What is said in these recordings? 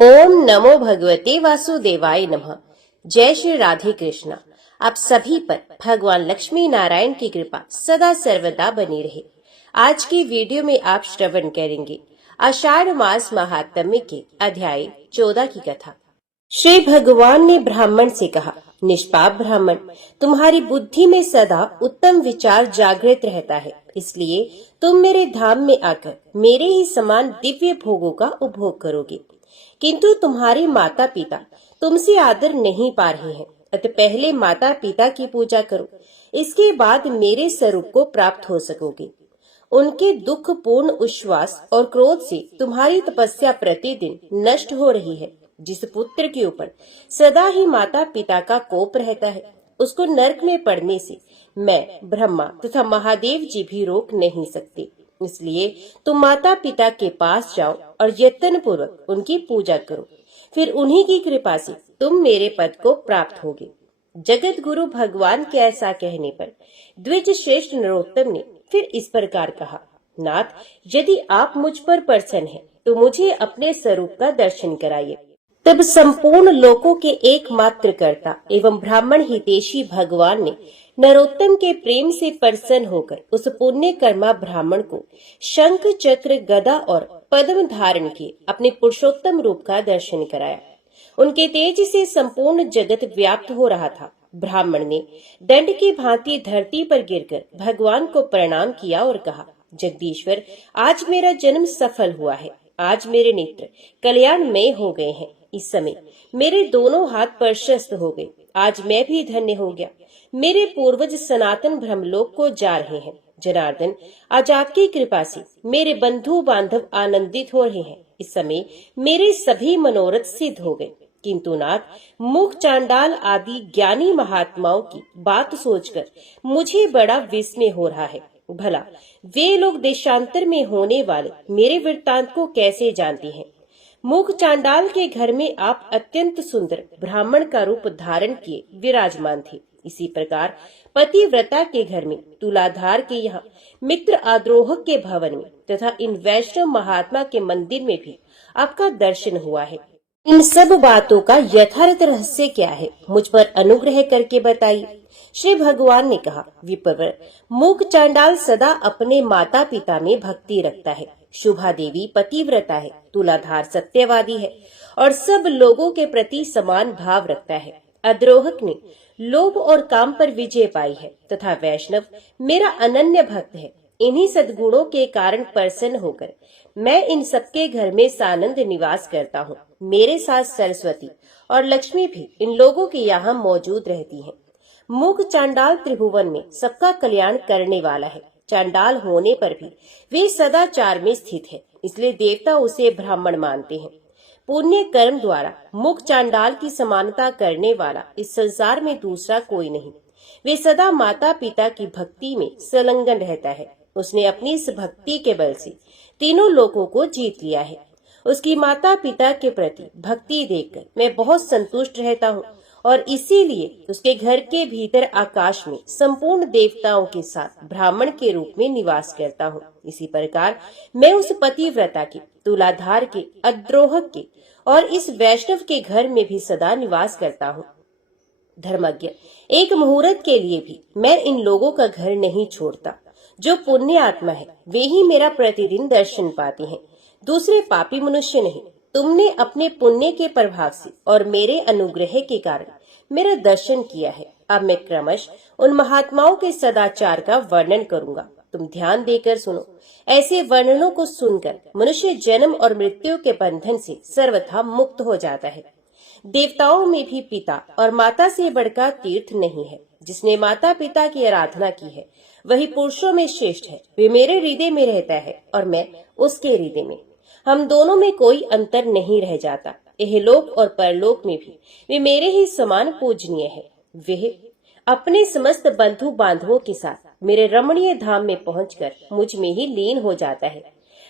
ओम नमो भगवते वासुदेवाय नमः। जय श्री राधे कृष्णा। आप सभी पर भगवान लक्ष्मी नारायण की कृपा सदा सर्वदा बनी रहे। आज की वीडियो में आप श्रवण करेंगे आषाढ़ मास महात्म्य के अध्याय 14 की कथा। श्री भगवान ने ब्राह्मण से कहा, निष्पाप ब्राह्मण, तुम्हारी बुद्धि में सदा उत्तम विचार जागृत रहता है, इसलिए तुम मेरे धाम में आकर मेरे ही समान दिव्य भोगों का उपभोग करोगे। किंतु तुम्हारे माता पिता तुमसे आदर नहीं पा रहे हैं, अतः पहले माता पिता की पूजा करो, इसके बाद मेरे स्वरूप को प्राप्त हो सकोगे। उनके दुख पूर्ण उच्छ्वास और क्रोध से तुम्हारी तपस्या प्रतिदिन नष्ट हो रही है। जिस पुत्र के ऊपर सदा ही माता पिता का कोप रहता है, उसको नरक में पड़ने से मैं, ब्रह्मा तथा महादेव जी भी रोक नहीं सकते। इसलिए तुम माता पिता के पास जाओ और यत्न पूर्वक उनकी पूजा करो, फिर उन्हीं की कृपा से तुम मेरे पद को प्राप्त होगे। जगत गुरु भगवान के ऐसा कहने पर द्विज श्रेष्ठ नरोत्तम ने फिर इस प्रकार कहा, नाथ, यदि आप मुझ पर प्रसन्न हैं, तो मुझे अपने स्वरूप का दर्शन कराइए। तब संपूर्ण लोकों के एकमात्र कर्ता एवं ब्राह्मण हितैषी भगवान ने नरोत्तम के प्रेम से प्रसन्न होकर उस पुण्य कर्मा ब्राह्मण को शंख चक्र गदा और पद्म धारण किए अपने पुरुषोत्तम रूप का दर्शन कराया। उनके तेज से संपूर्ण जगत व्याप्त हो रहा था। ब्राह्मण ने दंड की भांति धरती पर गिरकर भगवान को प्रणाम किया और कहा, जगदीश्वर, आज मेरा जन्म सफल हुआ है। आज मेरे नेत्र कल्याणमय हो गए हैं। इस समय मेरे दोनों हाथ प्रशस्त हो गए। आज मैं भी धन्य हो गया। मेरे पूर्वज सनातन ब्रह्मलोक को जा रहे हैं। जनार्दन, आज आपकी कृपा से मेरे बंधु बांधव आनंदित हो रहे हैं। इस समय मेरे सभी मनोरथ सिद्ध हो गए। किंतु नाथ, मुख चांडाल आदि ज्ञानी महात्माओं की बात सोचकर मुझे बड़ा विस्मय हो रहा है। भला वे लोग देशांतर में होने वाले मेरे वृत्तांत को कैसे जानते हैं? मुख चांडाल के घर में आप अत्यंत सुंदर ब्राह्मण का रूप धारण किए विराजमान थे। इसी प्रकार पतिव्रता के घर में, तुलाधार के यहाँ, मित्र आद्रोहक के भवन में तथा इन वैष्णव महात्मा के मंदिर में भी आपका दर्शन हुआ है। इन सब बातों का यथार्थ रहस्य क्या है, मुझ पर अनुग्रह करके बताइए। श्री भगवान ने कहा, विप्रवर, मुख चांडाल सदा अपने माता पिता में भक्ति रखता है। शुभा देवी पतिव्रता है, तुलाधार सत्यवादी है और सब लोगों के प्रति समान भाव रखता है। अद्रोहक ने लोभ और काम पर विजय पाई है तथा वैष्णव मेरा अनन्य भक्त है। इन्हीं सद्गुणों के कारण प्रसन्न होकर मैं इन सबके घर में सानंद निवास करता हूँ। मेरे साथ सरस्वती और लक्ष्मी भी इन लोगों के यहाँ मौजूद रहती हैं। मुख चांडाल त्रिभुवन में सबका कल्याण करने वाला है। चांडाल होने पर भी वे सदाचार में स्थित है, इसलिए देवता उसे ब्राह्मण मानते हैं। पुण्य कर्म द्वारा मुख चांडाल की समानता करने वाला इस संसार में दूसरा कोई नहीं। वे सदा माता पिता की भक्ति में संलग्न रहता है। उसने अपनी इस भक्ति के बल से तीनों लोकों को जीत लिया है। उसकी माता पिता के प्रति भक्ति देखकर मैं बहुत संतुष्ट रहता हूँ और इसीलिए उसके घर के भीतर आकाश में संपूर्ण देवताओं के साथ ब्राह्मण के रूप में निवास करता हूँ। इसी प्रकार मैं उस पतिव्रता के, तुलाधार के, अद्रोहक के और इस वैष्णव के घर में भी सदा निवास करता हूँ। धर्मज्ञ, एक मुहूर्त के लिए भी मैं इन लोगों का घर नहीं छोड़ता। जो पुण्य आत्मा है वे ही मेरा प्रतिदिन दर्शन पाते हैं, दूसरे पापी मनुष्य नहीं। तुमने अपने पुण्य के प्रभाव से और मेरे अनुग्रह के कारण मेरा दर्शन किया है। अब मैं क्रमश उन महात्माओं के सदाचार का वर्णन करूंगा। तुम ध्यान देकर सुनो। ऐसे वर्णनों को सुनकर मनुष्य जन्म और मृत्यु के बंधन से सर्वथा मुक्त हो जाता है। देवताओं में भी पिता और माता से बढ़कर तीर्थ नहीं है। जिसने माता पिता की आराधना की है वही पुरुषों में श्रेष्ठ है। वे मेरे हृदय में रहता है और मैं उसके हृदय में। हम दोनों में कोई अंतर नहीं रह जाता। इहलोक और परलोक में भी वे मेरे ही समान पूजनीय है। वे अपने समस्त बंधु बांधवों के साथ मेरे रमणीय धाम में पहुंचकर मुझ में ही लीन हो जाता है।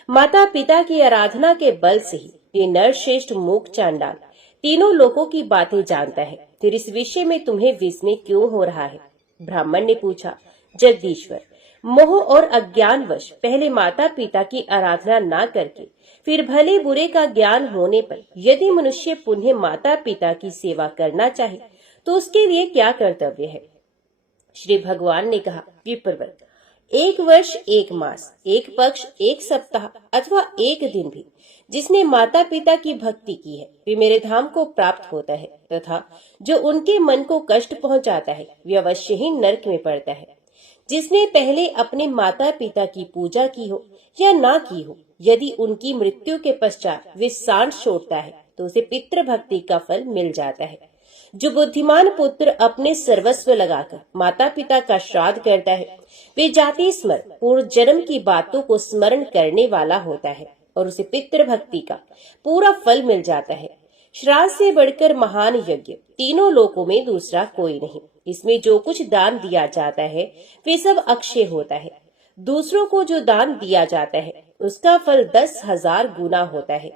माता पिता की आराधना के बल से ही ये नरश्रेष्ठ मुख चांडाल तीनों लोगों की बातें जानता है। फिर इस विषय में तुम्हें विस्मय क्यों हो रहा है? ब्राह्मण ने पूछा, जगदीश्वर, मोह और अज्ञानवश पहले माता पिता की आराधना न करके फिर भले बुरे का ज्ञान होने पर यदि मनुष्य पुनः माता पिता की सेवा करना चाहे तो उसके लिए क्या कर्तव्य है? श्री भगवान ने कहा, विप्रवर, 1 वर्ष 1 मास, 1 पक्ष, 1 सप्ताह अथवा 1 दिन भी जिसने माता पिता की भक्ति की है वे मेरे धाम को प्राप्त होता है, तथा जो उनके मन को कष्ट पहुंचाता है वे अवश्य ही नरक में पड़ता है। जिसने पहले अपने माता पिता की पूजा की हो या ना की हो, यदि उनकी मृत्यु के पश्चात वे सांड छोड़ता है तो उसे पितृ भक्ति का फल मिल जाता है। जो बुद्धिमान पुत्र अपने सर्वस्व लगाकर माता पिता का श्राद्ध करता है वे जाति स्मरण पूर्व जन्म की बातों को स्मरण करने वाला होता है और उसे पितृ भक्ति का पूरा फल मिल जाता है। श्राद्ध से बढ़कर महान यज्ञ तीनों लोकों में दूसरा कोई नहीं। इसमें जो कुछ दान दिया जाता है वे सब अक्षय होता है। दूसरों को जो दान दिया जाता है उसका फल 10,000 गुना होता है।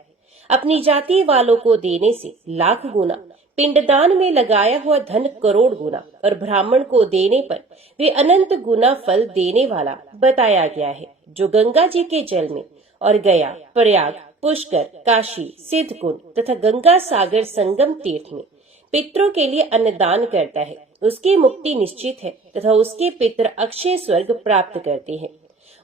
अपनी जाति वालों को देने से लाख गुना, पिंडदान में लगाया हुआ धन करोड़ गुना और ब्राह्मण को देने पर वे अनंत गुना फल देने वाला बताया गया है। जो गंगा जी के जल में और गया, प्रयाग, पुष्कर, काशी, सिद्धकुंड तथा गंगा सागर संगम तीर्थ में पितरों के लिए अन्नदान करता है उसकी मुक्ति निश्चित है तथा उसके पितर अक्षय स्वर्ग प्राप्त करते हैं।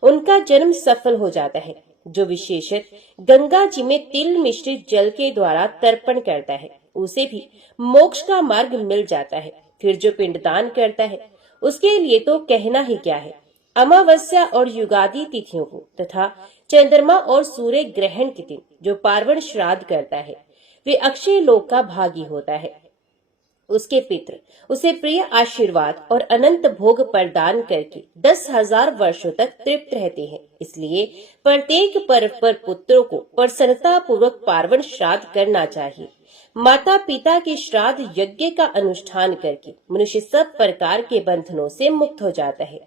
उनका जन्म सफल हो जाता है। जो विशेषत गंगा जी में तिल मिश्रित जल के द्वारा तर्पण करता है उसे भी मोक्ष का मार्ग मिल जाता है। फिर जो पिंडदान करता है उसके लिए तो कहना ही क्या है। अमावस्या और युगादि तिथियों को तथा चंद्रमा और सूर्य ग्रहण के दिन जो पार्वण श्राद्ध करता है वे अक्षय लोक का भागी होता है। उसके पितृ उसे प्रिय आशीर्वाद और अनंत भोग प्रदान करके 10,000 वर्षों तक तृप्त रहते हैं। इसलिए प्रत्येक पर्व पर पुत्रों को प्रसन्नता पूर्वक पार्वण श्राद्ध करना चाहिए। माता पिता के श्राद्ध यज्ञ का अनुष्ठान करके मनुष्य सब प्रकार के बंधनों से मुक्त हो जाता है।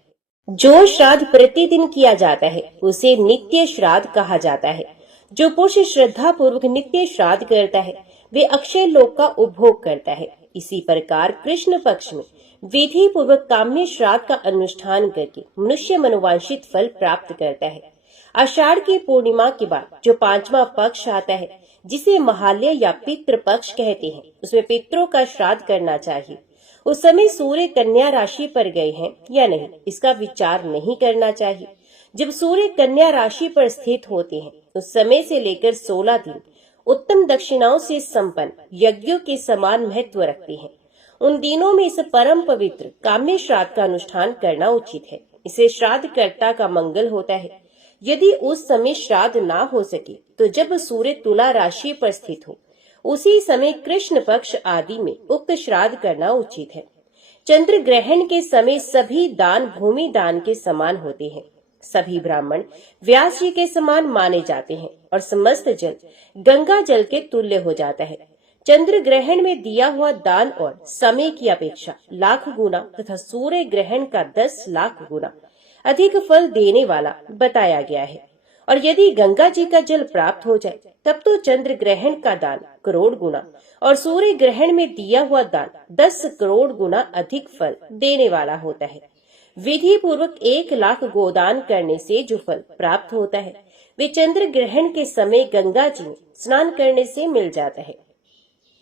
जो श्राद्ध प्रतिदिन किया जाता है उसे नित्य श्राद्ध कहा जाता है। जो पुरुष श्रद्धा पूर्वक नित्य श्राद्ध करता है वे अक्षय लोक का उपभोग करता है। इसी प्रकार कृष्ण पक्ष में विधि पूर्वक काम्य श्राद्ध का अनुष्ठान करके मनुष्य मनोवांछित फल प्राप्त करता है। आषाढ़ की पूर्णिमा के बाद जो 5वां पक्ष आता है जिसे महालय या पितृ पक्ष कहते हैं उसमें पितरों का श्राद्ध करना चाहिए। उस समय सूर्य कन्या राशि पर गए हैं या नहीं इसका विचार नहीं करना चाहिए। जब सूर्य कन्या राशि पर स्थित होते हैं उस समय से लेकर 16 दिन उत्तम दक्षिणाओं से संपन्न यज्ञों के समान महत्व रखते हैं। उन दिनों में इस परम पवित्र काम्य श्राद्ध का अनुष्ठान करना उचित है। इसे श्राद्ध कर्ता का मंगल होता है। यदि उस समय श्राद्ध ना हो सके तो जब सूर्य तुला राशि पर स्थित हो उसी समय कृष्ण पक्ष आदि में उक्त श्राद्ध करना उचित है। चंद्र ग्रहण के समय सभी दान भूमि दान के समान होते हैं। सभी ब्राह्मण व्यास जी के समान माने जाते हैं और समस्त जल गंगा जल के तुल्य हो जाता है। चंद्र ग्रहण में दिया हुआ दान और समय की अपेक्षा लाख गुना तथा सूर्य ग्रहण का 10 लाख गुना अधिक फल देने वाला बताया गया है। और यदि गंगा जी का जल प्राप्त हो जाए तब तो चंद्र ग्रहण का दान करोड़ गुना और सूर्य ग्रहण में दिया हुआ दान 10 करोड़ गुना अधिक फल देने वाला होता है। विधि पूर्वक 1 लाख गोदान करने से जो फल प्राप्त होता है वे चंद्र ग्रहण के समय गंगा जी में स्नान करने से मिल जाता है।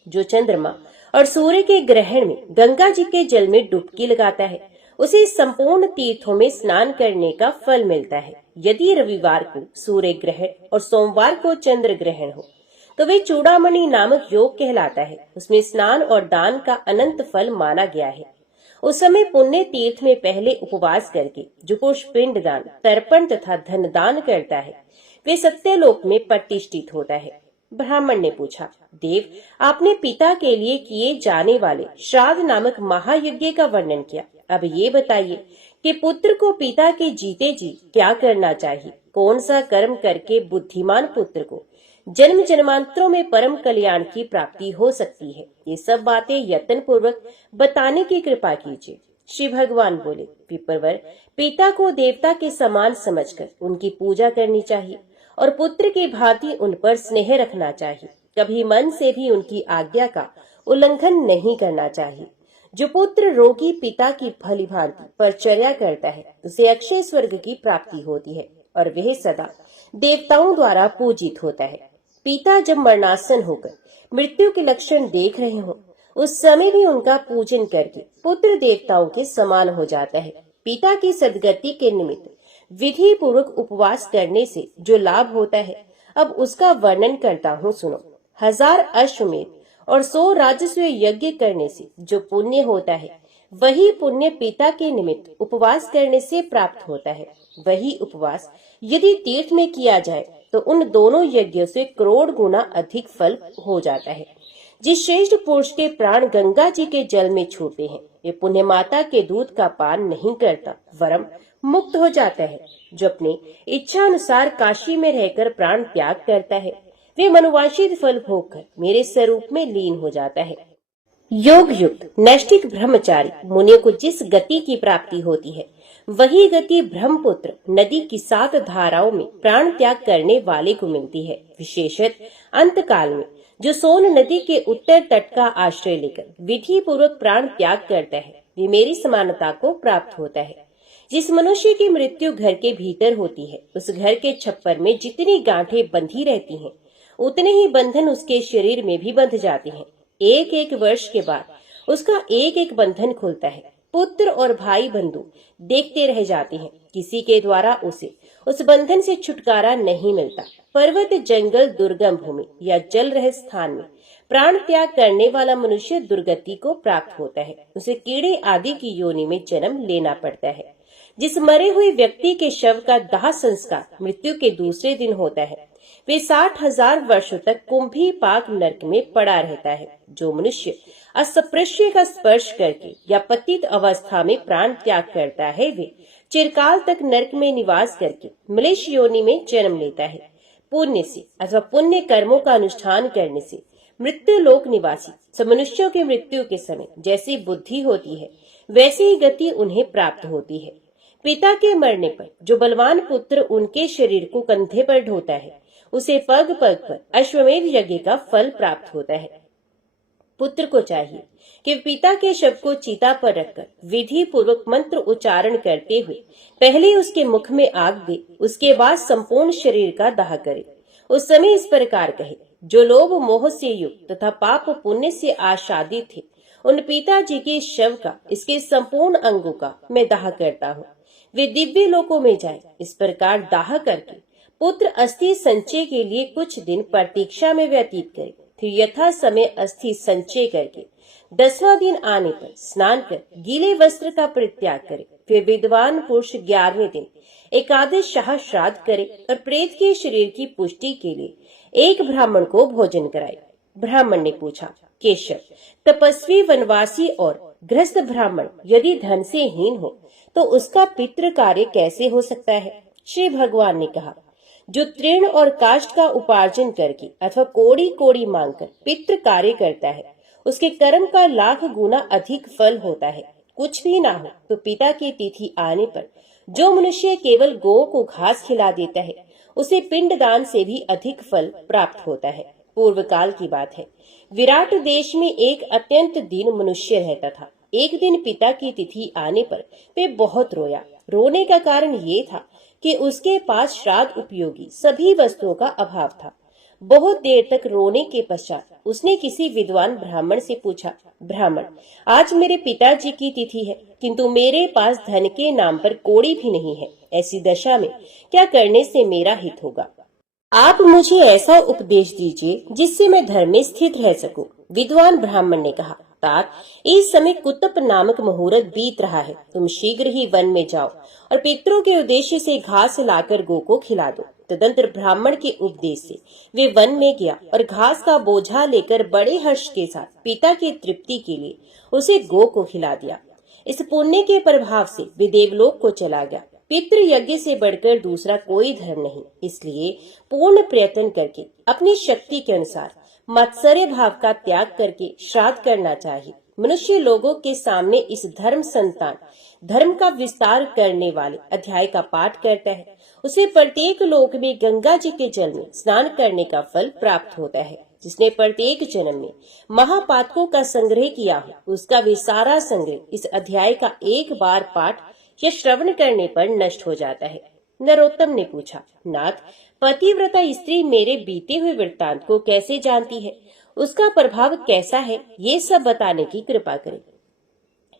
जो चंद्रमा और सूर्य के ग्रहण में गंगा जी के जल में डुबकी लगाता है उसे संपूर्ण तीर्थों में स्नान करने का फल मिलता है। यदि रविवार को सूर्य ग्रहण और सोमवार को चंद्र ग्रहण हो तो वे चूड़ामणि नामक योग कहलाता है। उसमें स्नान और दान का अनंत फल माना गया है। उस समय पुण्य तीर्थ में पहले उपवास करके जो पुरुष पिंड दान, तर्पण तथा धन दान करता है वे सत्यलोक में प्रतिष्ठित होता है। ब्राह्मण ने पूछा, देव, आपने पिता के लिए किए जाने वाले श्राद्ध नामक महायज्ञ का वर्णन किया। अब ये बताइए कि पुत्र को पिता के जीते जी क्या करना चाहिए। कौन सा कर्म करके बुद्धिमान पुत्र को जन्म जन्मांतरों में परम कल्याण की प्राप्ति हो सकती है। ये सब बातें यत्न पूर्वक बताने की कृपा कीजिए। श्री भगवान बोले, विप्रवर, पिता को देवता के समान समझकर उनकी पूजा करनी चाहिए और पुत्र की भांति उन पर स्नेह रखना चाहिए। कभी मन से भी उनकी आज्ञा का उल्लंघन नहीं करना चाहिए। जो पुत्र रोगी पिता की भली भांति परिचर्या करता है उसे अक्षय स्वर्ग की प्राप्ति होती है और वह सदा देवताओं द्वारा पूजित होता है। पिता जब मरणासन होकर मृत्यु के लक्षण देख रहे हो उस समय भी उनका पूजन करके पुत्र देवताओं के समान हो जाता है। पिता की सदगति के निमित्त विधि पूर्वक उपवास करने से जो लाभ होता है अब उसका वर्णन करता हूँ, सुनो। 1000 अश्वमेध और 100 राजस्व यज्ञ करने से जो पुण्य होता है वही पुण्य पिता के निमित्त उपवास करने से प्राप्त होता है। वही उपवास यदि तीर्थ में किया जाए तो उन दोनों यज्ञों से करोड़ गुना अधिक फल हो जाता है। जिस श्रेष्ठ पुरुष के प्राण गंगा जी के जल में छूटे हैं वे पुण्य माता के दूध का पान नहीं करता वरम मुक्त हो जाता है। जो अपने इच्छा अनुसार काशी में रहकर प्राण त्याग करता है वे मनुवांशिक फल भोगकर मेरे स्वरूप में लीन हो जाता है। योग युक्त नैष्ठिक ब्रह्मचारी मुनियों को जिस गति की प्राप्ति होती है वही गति ब्रह्मपुत्र नदी की 7 धाराओं में प्राण त्याग करने वाले को मिलती है। विशेषतः अंत काल में जो सोन नदी के उत्तर तट का आश्रय लेकर विधि पूर्वक प्राण त्याग करता है वे मेरी समानता को प्राप्त होता है। जिस मनुष्य की मृत्यु घर के भीतर होती है उस घर के छप्पर में जितनी गांठें बंधी रहती हैं उतने ही बंधन उसके शरीर में भी बंध जाते हैं। 1-1 वर्ष के बाद उसका एक बंधन खुलता है। पुत्र और भाई बंधु देखते रह जाते हैं, किसी के द्वारा उसे उस बंधन से छुटकारा नहीं मिलता। पर्वत, जंगल, दुर्गम भूमि या जल रहित स्थान में प्राण त्याग करने वाला मनुष्य दुर्गति को प्राप्त होता है। उसे कीड़े आदि की योनि में जन्म लेना पड़ता है। जिस मरे हुए व्यक्ति के शव का दाह संस्कार मृत्यु के दूसरे दिन होता है वे 60,000 वर्षों तक कुंभी पाक नरक में पड़ा रहता है। जो मनुष्य अस्पृश्य का स्पर्श करके या पतित अवस्था में प्राण त्याग करता है वे चिरकाल तक नरक में निवास करके मलेच्छ योनि में जन्म लेता है। पुण्य से अथवा पुण्य कर्मों का अनुष्ठान करने से मृत्यु लोक निवासी सब मनुष्यों की मृत्यु के समय जैसी बुद्धि होती है वैसी ही गति उन्हें प्राप्त होती है। पिता के मरने पर जो बलवान पुत्र उनके शरीर को कंधे पर ढोता है उसे पग पग पर अश्वमेध यज्ञ का फल प्राप्त होता है। पुत्र को चाहिए कि पिता के शव को चिता पर रखकर विधि पूर्वक मंत्र उच्चारण करते हुए पहले उसके मुख में आग दे, उसके बाद संपूर्ण शरीर का दाह करे। उस समय इस प्रकार कहे, जो लोभ मोह से युक्त तथा पाप पुण्य से आच्छादित थे उन पिताजी के शव का इसके संपूर्ण अंगों का मैं दाह करता हूँ। वे दिव्य लोकों में जाए। इस प्रकार दाह करके पुत्र अस्थि संचय के लिए कुछ दिन प्रतीक्षा में व्यतीत करे, फिर यथा समय अस्थि संचय करके 10वां दिन आने पर स्नान कर गीले वस्त्र का परित्याग करे। फिर विद्वान पुरुष 11वें दिन एकादश शाह श्राद्ध करे और प्रेत के शरीर की पुष्टि के लिए एक ब्राह्मण को भोजन कराए। ब्राह्मण ने पूछा, केशव, तपस्वी, वनवासी और गृहस्थ ब्राह्मण यदि धन से हीन हो तो उसका पितृ कार्य कैसे हो सकता है? श्री भगवान ने कहा, जो तृण और काष्ठ का उपार्जन करके अथवा कोड़ी कोड़ी मांगकर पितृ कार्य करता है उसके कर्म का लाख गुना अधिक फल होता है। कुछ भी ना हो तो पिता की तिथि आने पर जो मनुष्य केवल गौ को घास खिला देता है उसे पिंडदान से भी अधिक फल प्राप्त होता है। पूर्व काल की बात है, विराट देश में एक अत्यंत दीन मनुष्य रहता था। एक दिन पिता की तिथि आने पर वे बहुत रोया। रोने का कारण ये था कि उसके पास श्राद्ध उपयोगी सभी वस्तुओं का अभाव था। बहुत देर तक रोने के पश्चात उसने किसी विद्वान ब्राह्मण से पूछा, ब्राह्मण, आज मेरे पिताजी की तिथि है किंतु मेरे पास धन के नाम पर कोड़ी भी नहीं है। ऐसी दशा में क्या करने से मेरा हित होगा? आप मुझे ऐसा उपदेश दीजिए जिससे मैं धर्म में स्थित रह सकूं। विद्वान ब्राह्मण ने कहा, तात, इस समय कुतप नामक मुहूर्त बीत रहा है। तुम शीघ्र ही वन में जाओ और पितरों के उद्देश्य से घास लाकर गौ को खिला दो। तदंतर ब्राह्मण के उपदेश से वे वन में गया और घास का बोझा लेकर बड़े हर्ष के साथ पिता की तृप्ति के लिए उसे गौ को खिला दिया। इस पुण्य के प्रभाव से वे देवलोक को चला गया। पितृ यज्ञ से बढ़कर दूसरा कोई धर्म नहीं, इसलिए पूर्ण प्रयत्न करके अपनी शक्ति के अनुसार मत्सर्य भाव का त्याग करके श्राद्ध करना चाहिए। मनुष्य लोगों के सामने इस धर्म संतान धर्म का विस्तार करने वाले अध्याय का पाठ करता है उसे प्रत्येक लोक में गंगा जी के जल में स्नान करने का फल प्राप्त होता है। जिसने प्रत्येक जन्म में महापातकों का संग्रह किया हो, उसका वे सारा संग्रह इस अध्याय का एक बार पाठ या श्रवण करने पर नष्ट हो जाता है। नरोत्तम ने पूछा, नाथ, पतिव्रता स्त्री मेरे बीते हुए वृत्तांत को कैसे जानती है, उसका प्रभाव कैसा है, ये सब बताने की कृपा करें।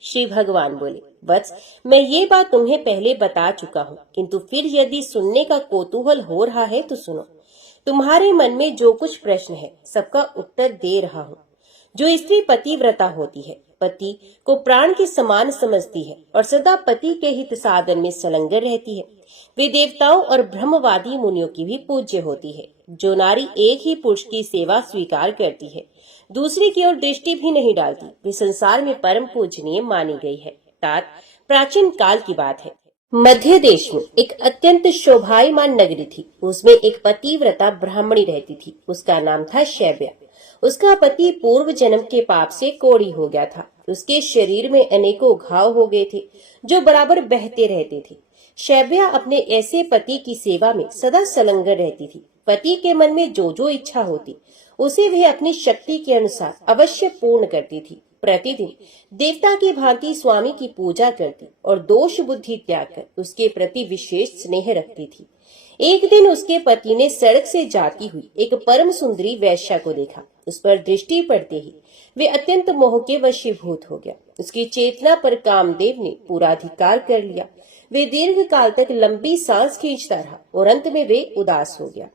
श्री भगवान बोले, वत्स, मैं ये बात तुम्हें पहले बता चुका हूँ, किंतु फिर यदि सुनने का कौतूहल हो रहा है तो सुनो। तुम्हारे मन में जो कुछ प्रश्न है सबका उत्तर दे रहा हूँ। जो स्त्री पतिव्रता होती है, पति को प्राण के समान समझती है और सदा पति के हित साधन में संलग्न रहती है, वे देवताओं और ब्रह्मवादी मुनियों की भी पूज्य होती है। जो नारी एक ही पुरुष की सेवा स्वीकार करती है, दूसरे की ओर दृष्टि भी नहीं डालती, वे संसार में परम पूजनीय मानी गई है। तात प्राचीन काल की बात है। मध्य देश में एक अत्यंत शोभायमान नगरी थी। उसमें एक पतिव्रता ब्राह्मणी रहती थी। उसका नाम था शैव्या। उसका पति पूर्व जन्म के पाप से कोढ़ी हो गया था। उसके शरीर में अनेकों घाव हो गए थे जो बराबर बहते रहते थे। शैव्या अपने ऐसे पति की सेवा में सदा संलग्न रहती थी। पति के मन में जो इच्छा होती उसे वह अपनी शक्ति के अनुसार अवश्य पूर्ण करती थी। प्रतिदिन देवता की भांति स्वामी की पूजा करती और दोष बुद्धि त्याग कर उसके प्रति विशेष स्नेह रखती थी। एक दिन उसके पति ने सड़क से जाती हुई एक परम सुंदरी वैश्या को देखा। उस पर दृष्टि पड़ते ही वे अत्यंत मोह के वशीभूत हो गया। उसकी चेतना पर कामदेव ने पूरा अधिकार कर लिया। वे दीर्घ काल तक लंबी सांस खींचता रहा और अंत में वे उदास हो गया।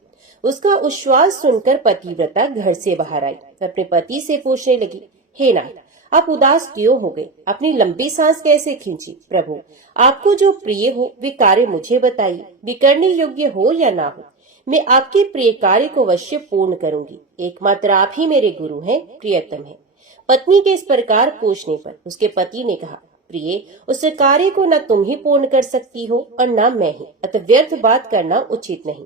उसका उच्छ्वास सुनकर पतिव्रता घर से बाहर आई। अपने पति से पूछने लगी, हे नाथ, आप उदास क्यों हो गए? अपनी लंबी सांस कैसे खींची? प्रभु, आपको जो प्रिय हो वे कार्य मुझे बताइए। वे करने योग्य हो या ना हो, मैं आपके प्रिय कार्य को अवश्य पूर्ण करूंगी। एकमात्र आप ही मेरे गुरु हैं, प्रियतम हैं। पत्नी के इस प्रकार पूछने पर उसके पति ने कहा, प्रिय, उस कार्य को न तुम ही पूर्ण कर सकती हो और न मैं ही, अतः व्यर्थ बात करना उचित नहीं।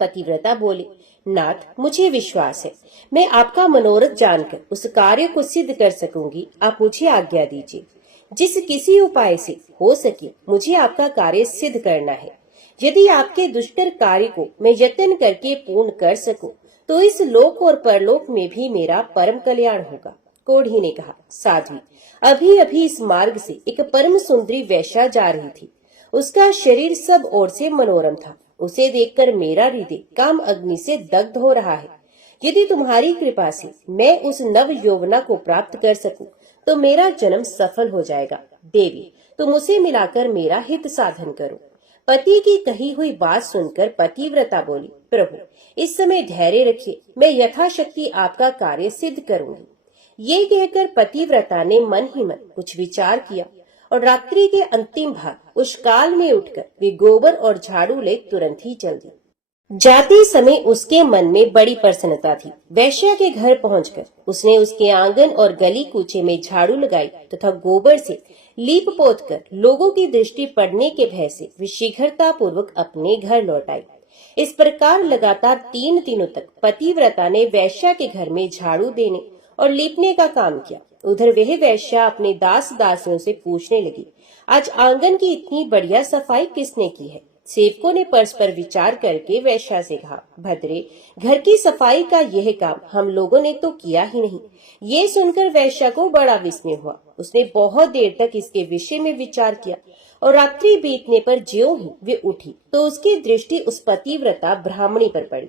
पतिव्रता बोली, नाथ, मुझे विश्वास है मैं आपका मनोरथ जानकर उस कार्य को सिद्ध कर सकूंगी। आप मुझे आज्ञा दीजिए। जिस किसी उपाय से हो सके मुझे आपका कार्य सिद्ध करना है। यदि आपके दुष्कर कार्य को मैं यत्न करके पूर्ण कर सकूं, तो इस लोक और परलोक में भी मेरा परम कल्याण होगा। कोढ़ी ने कहा, साध्वी, अभी अभी इस मार्ग से एक परम सुंदरी वैश्या जा रही थी। उसका शरीर सब ओर से मनोरम था। उसे देखकर मेरा हृदय काम अग्नि से दग्ध हो रहा है। यदि तुम्हारी कृपा से मैं उस नव यौवना को प्राप्त कर सकूं, तो मेरा जन्म सफल हो जाएगा। देवी, तुम उसे मिलाकर मेरा हित साधन करो। पति की कही हुई बात सुनकर पतिव्रता बोली, प्रभु, इस समय धैर्य रखिए, मैं यथाशक्ति आपका कार्य सिद्ध करूंगी। ये कहकर पतिव्रता ने मन ही मन कुछ विचार किया और रात्रि के अंतिम भाग उस काल में उठकर वे गोबर और झाड़ू ले तुरंत ही चल दी। जाते समय उसके मन में बड़ी प्रसन्नता थी। वैश्या के घर पहुंचकर उसने उसके आंगन और गली कूचे में झाड़ू लगाई तथा गोबर से लीप पोत कर लोगों की दृष्टि पड़ने के भय से वे शीघ्रता पूर्वक अपने घर लौट आई। इस प्रकार लगातार 3 दिनों तक पतिव्रता ने वैश्या के घर में झाड़ू देने और लीपने का काम किया। उधर वह वैश्या अपने दास दासियों से पूछने लगी, आज आंगन की इतनी बढ़िया सफाई किसने की है? सेवकों ने परस्पर विचार करके वैश्या से कहा, भद्रे, घर की सफाई का यह काम हम लोगों ने तो किया ही नहीं। ये सुनकर वैश्या को बड़ा विस्मय हुआ। उसने बहुत देर तक इसके विषय में विचार किया और रात्रि बीतने पर ज्यों ही वे उठी तो उसकी दृष्टि उस पतिव्रता ब्राह्मणी पर पड़ी।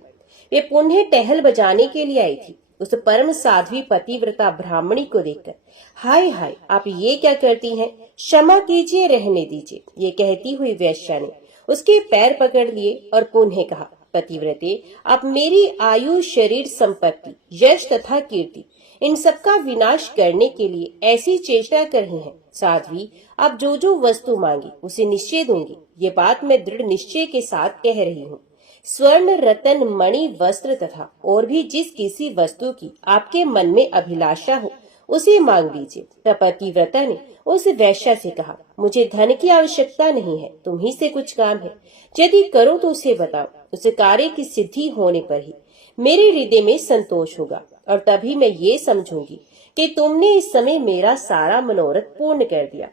वे पुण्य टहल बजाने के लिए आई थी। उस परम साध्वी पतिव्रता ब्राह्मणी को देखकर, हाय हाय, आप ये क्या करती हैं? क्षमा कीजिए, रहने दीजिए। ये कहती हुई वैश्या ने उसके पैर पकड़ लिए और पुनः कहा, पतिव्रते, आप मेरी आयु, शरीर, संपत्ति, यश तथा कीर्ति, इन सबका विनाश करने के लिए ऐसी चेष्टा कर रही हैं। साध्वी, आप जो वस्तु मांगी उसे निश्चय दूंगी। ये बात मैं दृढ़ निश्चय के साथ कह रही हूँ। स्वर्ण, रतन, मणि, वस्त्र तथा और भी जिस किसी वस्तु की आपके मन में अभिलाषा हो उसे मांग लीजिए। तब पतिव्रता ने उस वैश्या से कहा, मुझे धन की आवश्यकता नहीं है, तुम्ही से कुछ काम है। यदि करो तो उसे बताओ। उस कार्य की सिद्धि होने पर ही मेरे हृदय में संतोष होगा और तभी मैं ये समझूंगी कि तुमने इस समय मेरा सारा मनोरथ पूर्ण कर दिया।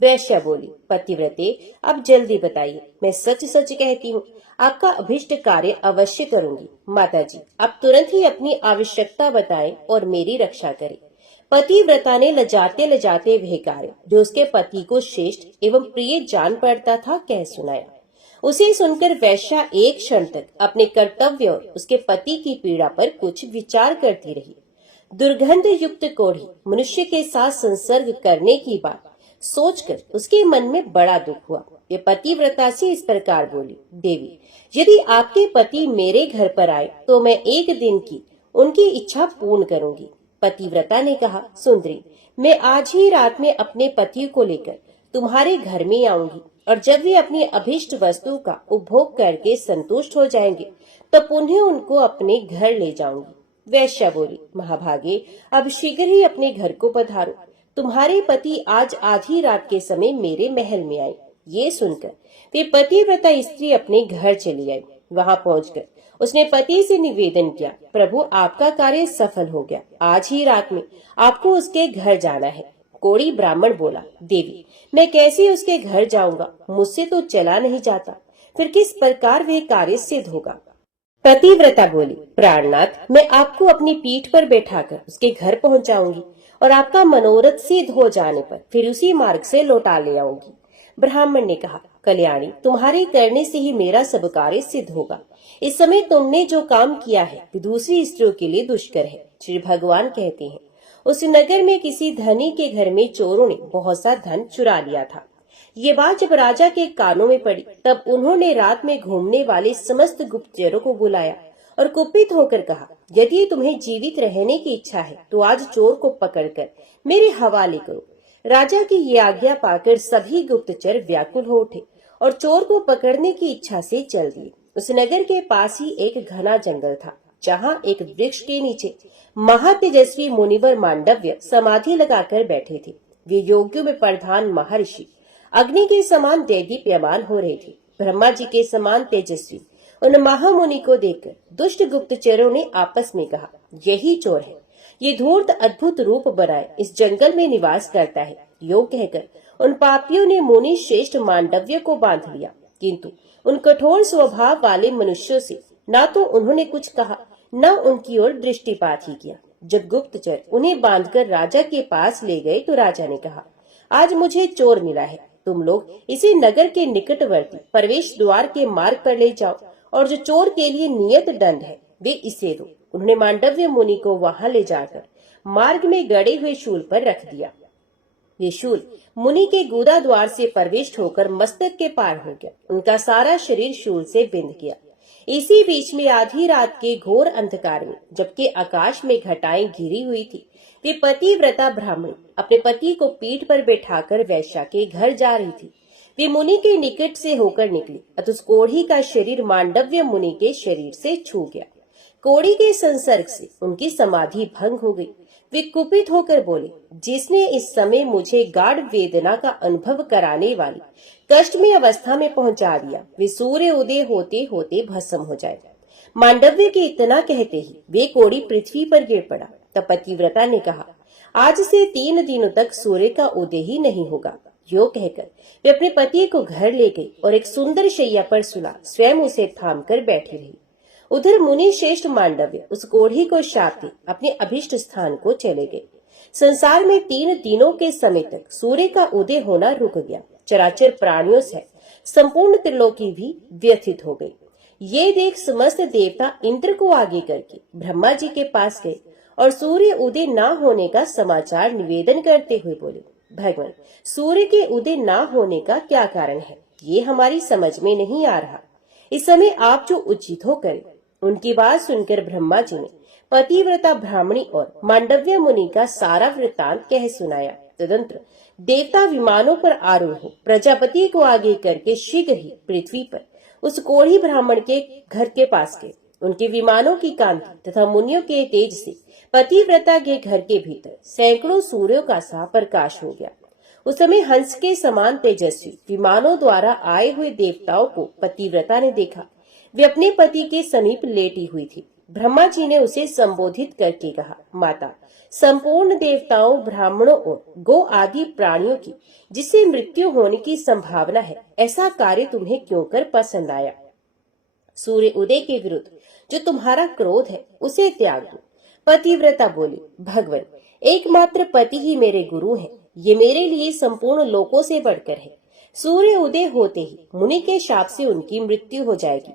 वैश्या बोली, पतिव्रते अब जल्दी बताइए, मैं सच सच कहती हूँ, आपका अभिष्ट कार्य अवश्य करूंगी। माताजी, आप तुरंत ही अपनी आवश्यकता बताएं और मेरी रक्षा करें। पतिव्रता ने लजाते लजाते वह कार्य जो उसके पति को श्रेष्ठ एवं प्रिय जान पड़ता था कह सुनाया। उसे सुनकर वैश्या एक क्षण तक अपने कर्तव्य और उसके पति की पीड़ा पर कुछ विचार करती रही। दुर्गंध युक्त कोढ़ी मनुष्य के साथ संसर्ग करने की बात सोचकर उसके मन में बड़ा दुख हुआ। ये पतिव्रता से इस प्रकार बोली, देवी, यदि आपके पति मेरे घर पर आए तो मैं एक दिन की उनकी इच्छा पूर्ण करूंगी। पतिव्रता ने कहा, सुंदरी, मैं आज ही रात में अपने पति को लेकर तुम्हारे घर में आऊंगी और जब वे अपनी अभिष्ट वस्तु का उपभोग करके संतुष्ट हो जाएंगे तो पुनः उनको अपने घर ले जाऊंगी। वैश्या बोली, महाभागे, अब शीघ्र ही अपने घर को पधारो। तुम्हारे पति आज आधी रात के समय मेरे महल में आए। ये सुनकर वे पतिव्रता स्त्री अपने घर चली आई। वहां पहुंचकर उसने पति से निवेदन किया, प्रभु, आपका कार्य सफल हो गया, आज ही रात में आपको उसके घर जाना है। कोढ़ी ब्राह्मण बोला, देवी, मैं कैसे उसके घर जाऊंगा, मुझसे तो चला नहीं जाता, फिर किस प्रकार वह कार्य सिद्ध होगा। पतिव्रता बोली, प्राणनाथ, मैं आपको अपनी पीठ पर बैठाकर उसके घर पहुंचाऊंगी और आपका मनोरथ सिद्ध हो जाने पर फिर उसी मार्ग से लौटा ले आऊंगी। ब्राह्मण ने कहा, कल्याणी, तुम्हारे करने से ही मेरा सब कार्य सिद्ध होगा। इस समय तुमने जो काम किया है वो दूसरी स्त्रियों के लिए दुष्कर है। श्री भगवान कहते हैं, उस नगर में किसी धनी के घर में चोरों ने बहुत सा धन चुरा लिया था। ये बात जब राजा के कानों में पड़ी तब उन्होंने रात में घूमने वाले समस्त गुप्तचरों को बुलाया और कुपित होकर कहा, यदि तुम्हें जीवित रहने की इच्छा है तो आज चोर को पकड़कर मेरे हवाले करो। राजा की ये आज्ञा पाकर सभी गुप्तचर व्याकुल हो उठे और चोर को पकड़ने की इच्छा से चल दिए। उस नगर के पास ही एक घना जंगल था, जहाँ एक वृक्ष के नीचे महातेजस्वी मुनिवर मांडव्य समाधि लगाकर बैठे थे। वे योगियों में प्रधान महर्षि अग्नि के समान दैदीप्यमान हो रहे थे। ब्रह्मा जी के समान तेजस्वी उन महामुनि को देखकर दुष्ट गुप्तचरों ने आपस में कहा, यही चोर है, ये धूर्त अद्भुत रूप बनाए इस जंगल में निवास करता है। यो कहकर उन पापियों ने मुनि श्रेष्ठ मांडव्य को बांध लिया, किंतु उन कठोर स्वभाव वाले मनुष्यों से न तो उन्होंने कुछ कहा न उनकी ओर दृष्टिपात ही किया। जब गुप्तचर उन्हें बांधकर राजा के पास ले गए तो राजा ने कहा, आज मुझे चोर मिला है, तुम लोग इसे नगर के निकटवर्ती प्रवेश द्वार के मार्ग पर ले जाओ और जो चोर के लिए नियत दंड है वे इसे दो। उन्होंने मांडव्य मुनि को वहां ले जाकर मार्ग में गड़े हुए शूल पर रख दिया। ये शूल मुनि के गुदा द्वार से प्रविष्ट होकर मस्तक के पार हो गया। उनका सारा शरीर शूल से बिंध गया। इसी बीच में आधी रात के घोर अंधकार में, जबकि आकाश में घटाएं घिरी हुई थी, वे पतिव्रता ब्राह्मणी अपने पति को पीठ पर बैठाकर वैश्या के घर जा रही थी। वे मुनि के निकट से होकर निकली अतः उस कोढ़ी का शरीर मांडव्य मुनि के शरीर से छू गया। कोढ़ी के संसर्ग से उनकी समाधि भंग हो गई। वे कुपित होकर बोले, जिसने इस समय मुझे गाढ़ वेदना का अनुभव कराने वाली कष्टमय अवस्था में पहुंचा दिया, वे सूर्य उदय होते होते भस्म हो जाए। मांडव्य के इतना कहते ही वे कोढ़ी पृथ्वी पर गिर पड़ा। तब पतिव्रता ने कहा, आज से 3 दिनों तक सूर्य का उदय ही नहीं होगा। यो कहकर वे अपने पति को घर ले गई और एक सुंदर शैया पर सुला स्वयं उसे थाम कर बैठी रही। उधर मुनि श्रेष्ठ मांडव्य उस कोढ़ी को शापते अपने अभिष्ट स्थान को चले गए। संसार में 3 दिनों के समय तक सूर्य का उदय होना रुक गया। चराचर प्राणियों से संपूर्ण त्रिलोकी भी व्यथित हो गई। ये देख समस्त देवता इंद्र को आगे करके ब्रह्मा जी के पास गए और सूर्य उदय न होने का समाचार निवेदन करते हुए बोले, भगवान, सूर्य के उदय न होने का क्या कारण है, ये हमारी समझ में नहीं आ रहा। इस समय आप जो उचित हो करें। उनकी बात सुनकर ब्रह्मा जी ने पतिव्रता ब्राह्मणी और मांडव्य मुनि का सारा वृत्तांत कह सुनाया। तदंतर देवता विमानों पर आरूढ़ हो प्रजापति को आगे करके शीघ्र ही पृथ्वी पर उस कोढ़ी ब्राह्मण के घर के पास गए। उनके विमानों की कांति तथा मुनियों के तेज से पतिव्रता के घर के भीतर सैकड़ों सूर्यों का सा प्रकाश हो गया। उस समय हंस के समान तेजस्वी विमानों द्वारा आए हुए देवताओं को पतिव्रता ने देखा। वे अपने पति के समीप लेटी हुई थी। ब्रह्मा जी ने उसे संबोधित करके कहा, माता, संपूर्ण देवताओं, ब्राह्मणों और गो आदि प्राणियों की जिससे मृत्यु होने की संभावना है, ऐसा कार्य तुम्हें क्यों कर पसंद आया? सूर्य उदय के विरुद्ध जो तुम्हारा क्रोध है उसे त्याग दो। पतिव्रता बोली, भगवान, एकमात्र पति ही मेरे गुरु हैं। ये मेरे लिए संपूर्ण लोकों से बढ़कर है। सूर्य उदय होते ही मुनि के शाप से उनकी मृत्यु हो जाएगी।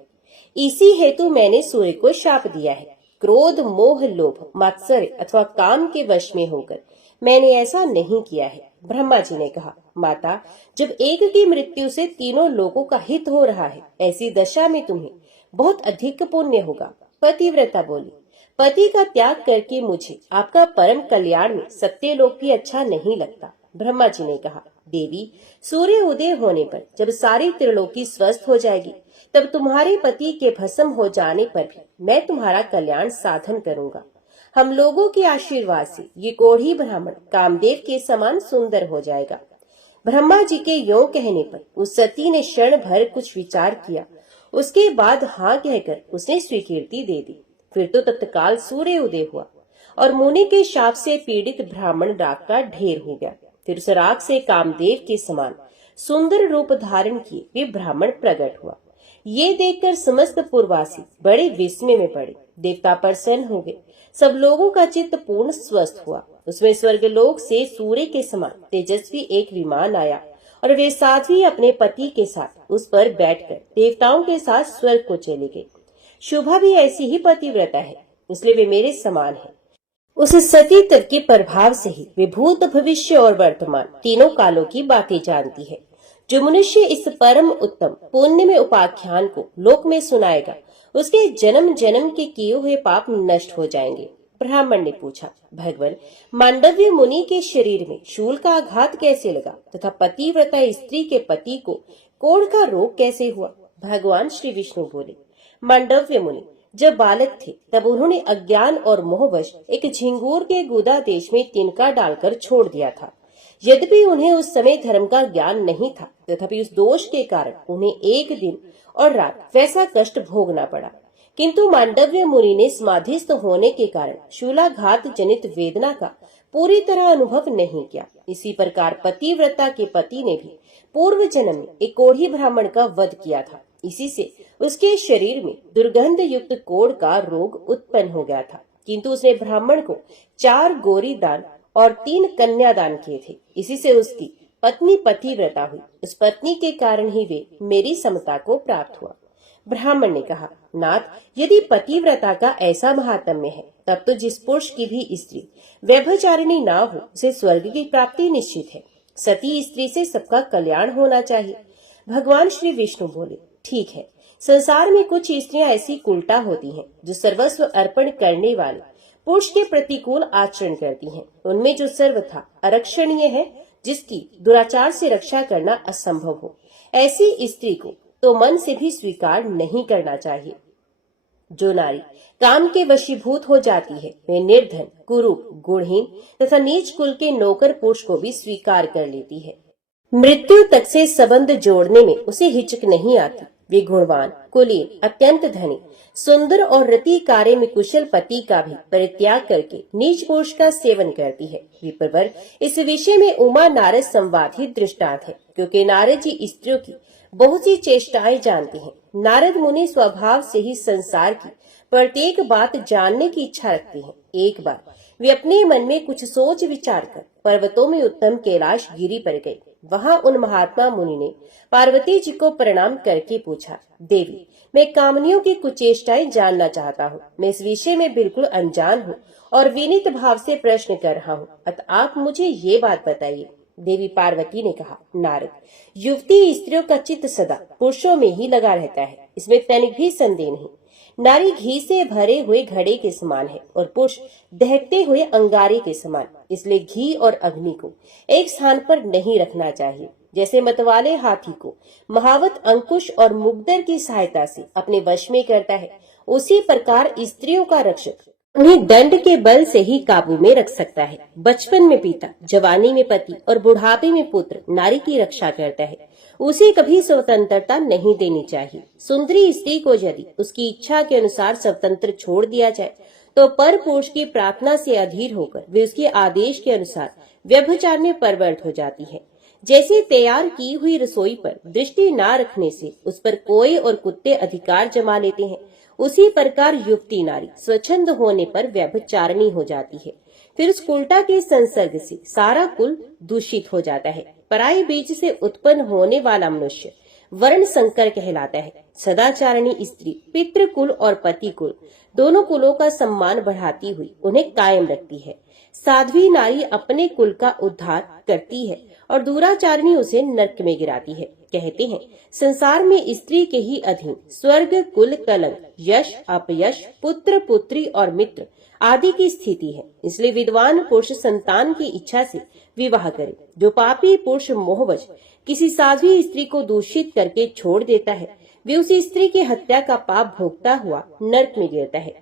इसी हेतु मैंने सूर्य को शाप दिया है। क्रोध, मोह, लोभ, मात्सर्य अथवा काम के वश में होकर मैंने ऐसा नहीं किया है। ब्रह्मा जी ने कहा, माता, जब एक की मृत्यु से तीनों लोगों का हित हो रहा है, ऐसी दशा में तुम्हें बहुत अधिक पुण्य होगा। पतिव्रता बोली, पति का त्याग करके मुझे आपका परम कल्याण में सत्यलोक भी अच्छा नहीं लगता। ब्रह्मा जी ने कहा, देवी, सूर्य उदय होने पर जब सारी त्रिलोकी स्वस्थ हो जाएगी, तब तुम्हारे पति के भस्म हो जाने पर भी मैं तुम्हारा कल्याण साधन करूंगा। हम लोगों के आशीर्वाद से ये कोढ़ी ब्राह्मण कामदेव के समान सुंदर हो जाएगा। ब्रह्मा जी के यों कहने पर उस सती ने क्षण भर कुछ विचार किया। उसके बाद हाँ कहकर उसने स्वीकृति दे दी। फिर तो तत्काल सूर्य उदय हुआ और मुनि के शाप से पीड़ित ब्राह्मण राग का ढेर हो गया। फिर उस राग से कामदेव के समान सुंदर रूप धारण किए वे ब्राह्मण प्रकट हुआ। ये देखकर समस्त पूर्ववासी बड़े विस्मय में पड़े। देवता प्रसन्न हो गए। सब लोगों का चित्त पूर्ण स्वस्थ हुआ। उसमें स्वर्गलोक से सूर्य के समान तेजस्वी एक विमान आया और वे साध्वी अपने पति के साथ उस पर बैठकर देवताओं के साथ स्वर्ग को चले गए। शुभा भी ऐसी ही पतिव्रता है, इसलिए वे मेरे समान है। उस सती तत्व के प्रभाव से ही वे भूत, भविष्य और वर्तमान तीनों कालों की बातें जानती है। जो मनुष्य इस परम उत्तम पुण्य में उपाख्यान को लोक में सुनाएगा, उसके जन्म जन्म के किए हुए पाप नष्ट हो जाएंगे। ब्राह्मण ने पूछा, भगवान, मांडव्य मुनि के शरीर में शूल का आघात कैसे लगा तथा पतिव्रता स्त्री के पति को कोढ़ का रोग कैसे हुआ? भगवान श्री विष्णु बोले, मांडव्य मुनि जब बालक थे तब उन्होंने अज्ञान और मोहवश एक झिंगूर के गुदा देश में तिनका डालकर छोड़ दिया था। यद्यपि उन्हें उस समय धर्म का ज्ञान नहीं था, तथापि उस दोष के कारण उन्हें एक दिन और रात वैसा कष्ट भोगना पड़ा। किंतु मांडव्य मुनि ने समाधिस्थ होने के कारण शूलाघात जनित वेदना का पूरी तरह अनुभव नहीं किया। इसी प्रकार पतिव्रता के पति ने भी पूर्व जन्म में एक कोढ़ी ब्राह्मण का वध किया था। इसी से उसके शरीर में दुर्गंध युक्त कोढ़ का रोग उत्पन्न हो गया था। किंतु उसने ब्राह्मण को 4 गोरी दान और 3 कन्या दान किए थे। इसी से उसकी पत्नी पतिव्रता हुई। उस पत्नी के कारण ही वे मेरी समता को प्राप्त हुआ। ब्राह्मण ने कहा, नाथ, यदि पतिव्रता का ऐसा महात्म्य है, तब तो जिस पुरुष की भी स्त्री व्यभिचारिणी ना हो, उसे स्वर्ग की प्राप्ति निश्चित है। सती स्त्री से सबका कल्याण होना चाहिए। भगवान श्री विष्णु बोले, ठीक है, संसार में कुछ स्त्रियां ऐसी उल्टा होती हैं, जो सर्वस्व अर्पण करने वाले पुरुष के प्रतिकूल आचरण करती हैं। उनमें जो सर्वथा आरक्षणीय है, जिसकी दुराचार से रक्षा करना असंभव हो, ऐसी स्त्री को तो मन से भी स्वीकार नहीं करना चाहिए। जो नारी काम के वशीभूत हो जाती है, वे निर्धन, कुरूप, गुणहीन तथा नीच कुल के नौकर पुरुष को भी स्वीकार कर लेती है। मृत्यु तक से संबंध जोड़ने में उसे हिचक नहीं आती। वे गुणवान, कुलीन, अत्यंत धनी, सुंदर और रति कार्य में कुशल पति का भी परित्याग करके नीच पुरुष का सेवन करती है। विप्रवर, इस विषय में उमा नारद संवाद ही दृष्टांत है, क्योंकि नारद जी स्त्रियों की बहुत सी चेष्टाएं जानते हैं। नारद मुनि स्वभाव से ही संसार की प्रत्येक बात जानने की इच्छा रखते हैं। एक बार वे अपने मन में कुछ सोच विचार कर पर्वतों में उत्तम कैलाश गिरी पर गए। वहां उन महात्मा मुनि ने पार्वती जी को प्रणाम करके पूछा, देवी, मैं कामनियों की कुचेष्टाएं जानना चाहता हूँ। मैं इस विषय में बिल्कुल अनजान हूँ और विनीत भाव से प्रश्न कर रहा हूँ, अतः आप मुझे ये बात बताइए। देवी पार्वती ने कहा, नारद, युवती स्त्रियों का चित्त सदा पुरुषों में ही लगा रहता है, इसमें तनिक भी संदेह नहीं। नारी घी से भरे हुए घड़े के समान है और पुरुष दहकते हुए अंगारे के समान। इसलिए घी और अग्नि को एक स्थान पर नहीं रखना चाहिए। जैसे मतवाले हाथी को महावत अंकुश और मुग्दर की सहायता से अपने वश में करता है, उसी प्रकार स्त्रियों का रक्षक उन्हें दंड के बल से ही काबू में रख सकता है। बचपन में पिता, जवानी में पति और बुढ़ापे में पुत्र नारी की रक्षा करता है। उसे कभी स्वतंत्रता नहीं देनी चाहिए। सुंदरी स्त्री को यदि उसकी इच्छा के अनुसार स्वतंत्र छोड़ दिया जाए तो पर पुरुष की प्रार्थना से अधीर होकर वे उसके आदेश के अनुसार व्यभिचार में परवर्त हो जाती है। जैसे तैयार की हुई रसोई पर दृष्टि न रखने से उस पर कोए और कुत्ते अधिकार जमा लेते हैं, उसी प्रकार युवती नारी स्वच्छंद होने पर व्यभिचारिणी हो जाती है। फिर उस उल्टा के संसर्ग से सारा कुल दूषित हो जाता है। पराई बीज से उत्पन्न होने वाला मनुष्य वर्ण संकर कहलाता है। सदाचारिणी स्त्री पितृकुल और पति कुल दोनों कुलों का सम्मान बढ़ाती हुई उन्हें कायम रखती है। साध्वी नारी अपने कुल का उद्धार करती है और दुराचारिणी उसे नरक में गिराती है। कहते हैं संसार में स्त्री के ही अधीन स्वर्ग, कुल, कलंक, यश, अपयश, पुत्र, पुत्री और मित्र आदि की स्थिति है। इसलिए विद्वान पुरुष संतान की इच्छा से विवाह करे। जो पापी पुरुष मोहवश किसी साध्वी स्त्री को दूषित करके छोड़ देता है, वे उस स्त्री की हत्या का पाप भोगता हुआ नरक में गिरता है।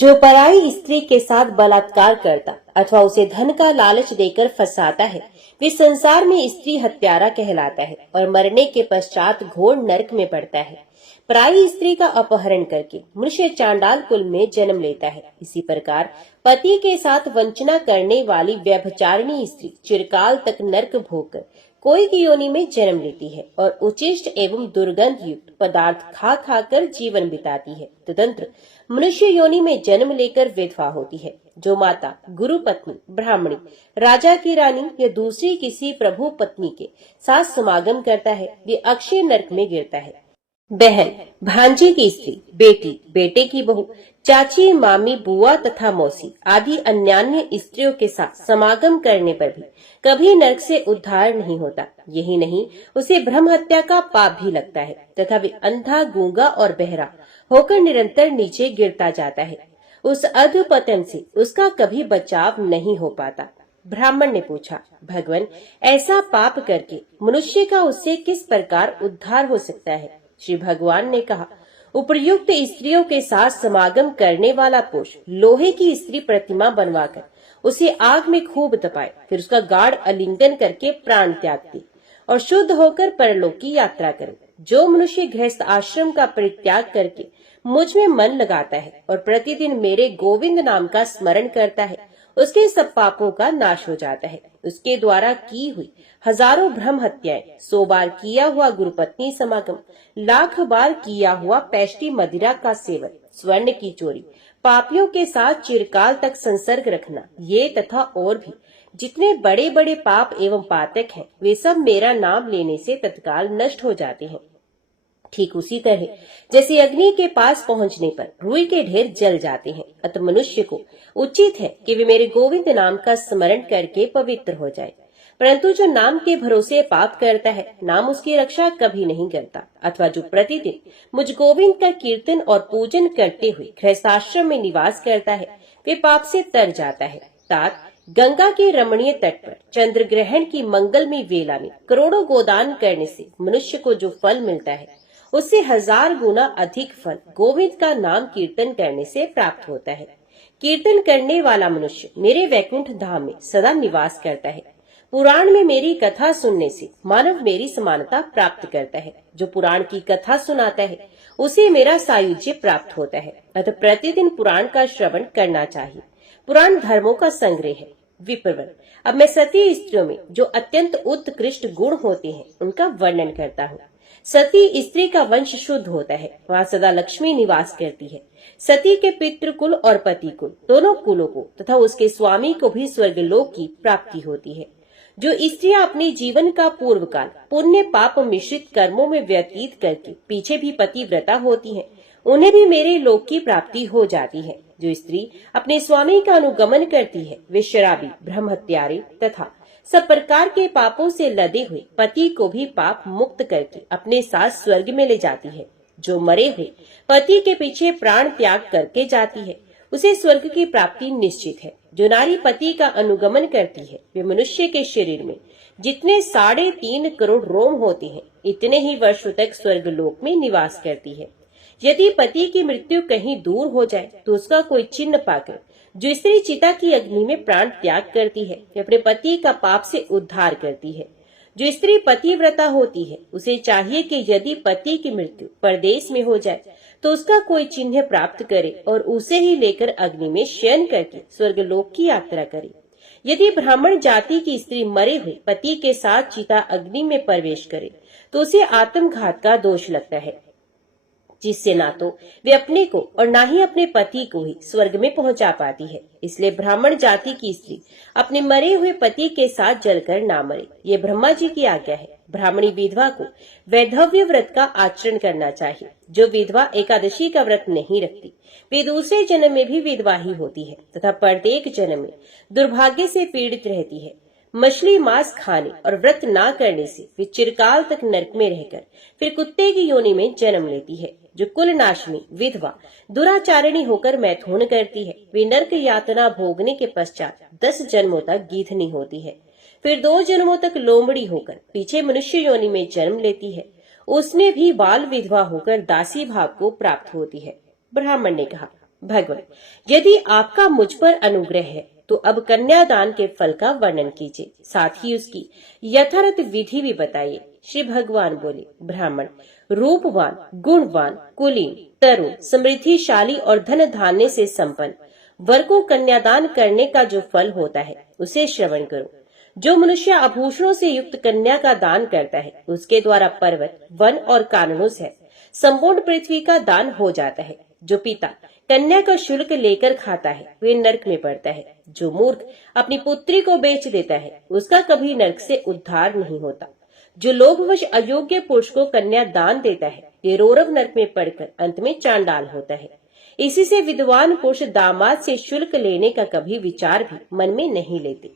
जो पराई स्त्री के साथ बलात्कार करता अथवा उसे धन का लालच देकर फंसाता है, वे संसार में स्त्री हत्यारा कहलाता है और मरने के पश्चात घोर नरक में पड़ता है। पराई स्त्री का अपहरण करके मनुष्य चांडाल कुल में जन्म लेता है। इसी प्रकार पति के साथ वंचना करने वाली व्यभिचारिणी स्त्री चिरकाल तक नरक भोगकर कोई की योनि में जन्म लेती है और उचिष्ट एवं दुर्गंध युक्त पदार्थ खा खाकर जीवन बिताती है। तदंतर मनुष्य योनि में जन्म लेकर विधवा होती है। जो माता गुरु पत्नी, ब्राह्मणी, राजा की रानी या दूसरी किसी प्रभु पत्नी के साथ समागम करता है, वे अक्षय नरक में गिरता है। बहन, भांजी की स्त्री, बेटी, बेटे की बहू, चाची, मामी, बुआ तथा मौसी आदि अन्यान्य स्त्रियों के साथ समागम करने पर भी कभी नरक से उद्धार नहीं होता। यही नहीं, उसे ब्रह्म हत्या का पाप भी लगता है तथा वे अंधा, गूंगा और बहरा होकर निरंतर नीचे गिरता जाता है। उस अधपतन से उसका कभी बचाव नहीं हो पाता। ब्राह्मण ने पूछा, भगवान, ऐसा पाप करके मनुष्य का उससे किस प्रकार उद्धार हो सकता है? श्री भगवान ने कहा, उपर्युक्त स्त्रियों के साथ समागम करने वाला पुरुष लोहे की स्त्री प्रतिमा बनवाकर उसे आग में खूब तपाए, फिर उसका गाढ़ आलिंगन करके प्राण त्याग दे और शुद्ध होकर परलोक की यात्रा करे। जो मनुष्य गृहस्थ आश्रम का परित्याग करके मुझ में मन लगाता है और प्रतिदिन मेरे गोविंद नाम का स्मरण करता है, उसके सब पापों का नाश हो जाता है। उसके द्वारा की हुई हजारों ब्रह्म हत्याएं, 100 बार किया हुआ गुरुपत्नी समागम, लाख बार किया हुआ पैष्टी मदिरा का सेवन, स्वर्ण की चोरी, पापियों के साथ चिरकाल तक संसर्ग रखना, ये तथा और भी जितने बड़े बड़े पाप एवं पातक हैं, वे सब मेरा नाम लेने से तत्काल नष्ट हो जाते हैं। ठीक उसी तरह जैसे अग्नि के पास पहुंचने पर रुई के ढेर जल जाते हैं, अतः मनुष्य को उचित है कि वे मेरे गोविंद नाम का स्मरण करके पवित्र हो जाए। परंतु जो नाम के भरोसे पाप करता है, नाम उसकी रक्षा कभी नहीं करता, अथवा जो प्रतिदिन मुझ गोविंद का कीर्तन और पूजन करते हुए गृहस्थाश्रम में निवास करता है, वे पाप से तर जाता है। तात गंगा के रमणीय तट पर चंद्र ग्रहण की मंगलमय वेला में करोड़ों गोदान करने से मनुष्य को जो फल मिलता है, उससे 1000 गुना अधिक फल गोविंद का नाम कीर्तन करने से प्राप्त होता है। कीर्तन करने वाला मनुष्य मेरे वैकुंठ धाम में सदा निवास करता है। पुराण में मेरी कथा सुनने से मानव मेरी समानता प्राप्त करता है। जो पुराण की कथा सुनाता है, उसे मेरा सायुज्य प्राप्त होता है। अतः प्रतिदिन पुराण का श्रवण करना चाहिए। पुराण धर्मों का संग्रह है। विप्रवर, अब मैं सती स्त्रियों में जो अत्यंत उत्कृष्ट गुण होते हैं, उनका वर्णन करता हूँ। सती स्त्री का वंश शुद्ध होता है, वहाँ सदा लक्ष्मी निवास करती है। सती के पितृकुल और पति कुल दोनों कुलों को तथा उसके स्वामी को भी स्वर्गलोक की प्राप्ति होती है। जो स्त्रियां अपने जीवन का पूर्व काल पुण्य पाप मिश्रित कर्मों में व्यतीत करके पीछे भी पतिव्रता होती हैं, उन्हें भी मेरे लोक की प्राप्ति हो जाती है। जो स्त्री अपने स्वामी का अनुगमन करती है, वे शराबी, ब्रह्म हत्यारे तथा सब प्रकार के पापों से लदे हुए पति को भी पाप मुक्त करके अपने साथ स्वर्ग में ले जाती है। जो मरे हुए पति के पीछे प्राण त्याग करके जाती है, उसे स्वर्ग की प्राप्ति निश्चित है। जो नारी पति का अनुगमन करती है, वे मनुष्य के शरीर में जितने 3.5 करोड़ रोम होते हैं, इतने ही वर्षों तक स्वर्ग लोक में निवास करती है। यदि पति की मृत्यु कहीं दूर हो जाए, तो उसका कोई चिन्ह पाकर जो स्त्री चिता की अग्नि में प्राण त्याग करती है, वे अपने पति का पाप से उद्धार करती है। जो स्त्री पतिव्रता होती है उसे चाहिए कि यदि पति की मृत्यु परदेश में हो जाए तो उसका कोई चिन्ह प्राप्त करे और उसे ही लेकर अग्नि में शयन करके स्वर्गलोक की यात्रा करे। यदि ब्राह्मण जाति की स्त्री मरे हुए पति के साथ चिता अग्नि में प्रवेश करे तो उसे आत्मघात का दोष लगता है, जिससे ना तो वे अपने को और ना ही अपने पति को ही स्वर्ग में पहुंचा पाती है। इसलिए ब्राह्मण जाति की स्त्री अपने मरे हुए पति के साथ जलकर ना मरे, ये ब्रह्मा जी की आज्ञा है। ब्राह्मणी विधवा को वैधव्य व्रत का आचरण करना चाहिए। जो विधवा एकादशी का व्रत नहीं रखती वे दूसरे जन्म में भी विधवा ही होती है तथा प्रत्येक जन्म में दुर्भाग्य से पीड़ित रहती है। मछली मांस खाने और व्रत ना करने से वे चिरकाल तक नरक में रहकर फिर कुत्ते की योनि में जन्म लेती है। जो कुल नाशनी विधवा दुराचारिणी होकर मैथुन करती है वे नरक यातना भोगने के पश्चात 10 जन्मों तक गीधनी होती है, फिर 2 जन्मों तक लोमड़ी होकर पीछे मनुष्य योनि में जन्म लेती है। उसने भी बाल विधवा होकर दासी भाव को प्राप्त होती है। ब्राह्मण ने कहा, भगवान यदि आपका मुझ पर अनुग्रह है तो अब कन्यादान के फल का वर्णन कीजिए, साथ ही उसकी यथार्थ विधि भी बताइए। श्री भगवान बोले, ब्राह्मण रूपवान, गुणवान, कुलीन, तरुण, समृद्धिशाली और धन धान्य से संपन्न वर को कन्यादान करने का जो फल होता है उसे श्रवण करो। जो मनुष्य आभूषणों से युक्त कन्या का दान करता है उसके द्वारा पर्वत, वन और काननों से संपूर्ण पृथ्वी का दान हो जाता है। जो पिता कन्या का शुल्क लेकर खाता है वे नरक में पड़ता है। जो मूर्ख अपनी पुत्री को बेच देता है उसका कभी नरक से उद्धार नहीं होता। जो लोभवश अयोग्य पुरुष को कन्या दान देता है ये रौरव नरक में पड़कर अंत में चांडाल होता है। इसी से विद्वान पुरुष दामाद से शुल्क लेने का कभी विचार भी मन में नहीं लेते।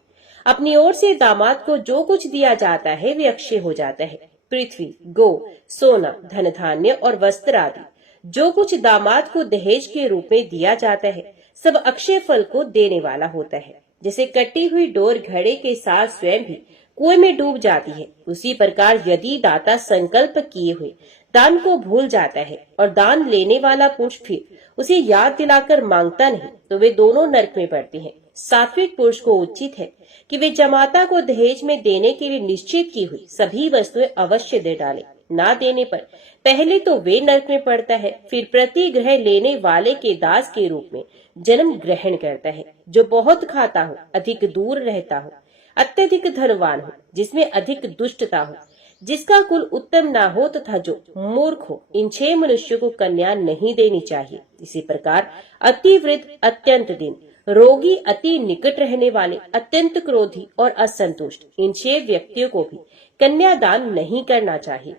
अपनी ओर से दामाद को जो कुछ दिया जाता है वे अक्षय हो जाता है। पृथ्वी, गो, सोना, धन धान्य और वस्त्र आदि जो कुछ दामाद को दहेज के रूप में दिया जाता है सब अक्षय फल को देने वाला होता है। जैसे कटी हुई डोर घड़े के साथ स्वयं भी कुएं में डूब जाती है, उसी प्रकार यदि दाता संकल्प किए हुए दान को भूल जाता है और दान लेने वाला पुरुष फिर उसे याद दिलाकर मांगता नहीं तो वे दोनों नरक में पड़ते हैं। सात्विक पुरुष को उचित है कि वे जमाता को दहेज में देने के लिए निश्चित की हुई सभी वस्तुएं अवश्य दे डाले। ना देने पर पहले तो वे नरक में पड़ता है, फिर प्रतिग्रह लेने वाले के दास के रूप में जन्म ग्रहण करता है। जो बहुत खाता हो, अधिक दूर रहता हो, अत्यधिक धनवान हो, जिसमें अधिक दुष्टता हो, जिसका कुल उत्तम ना हो तथा जो मूर्ख हो, इन 6 मनुष्यों को कन्या नहीं देनी चाहिए। इसी प्रकार अति वृद्ध, अत्यंत दीन, रोगी, अति निकट रहने वाले, अत्यंत क्रोधी और असंतुष्ट, इन 6 व्यक्तियों को भी कन्यादान नहीं करना चाहिए।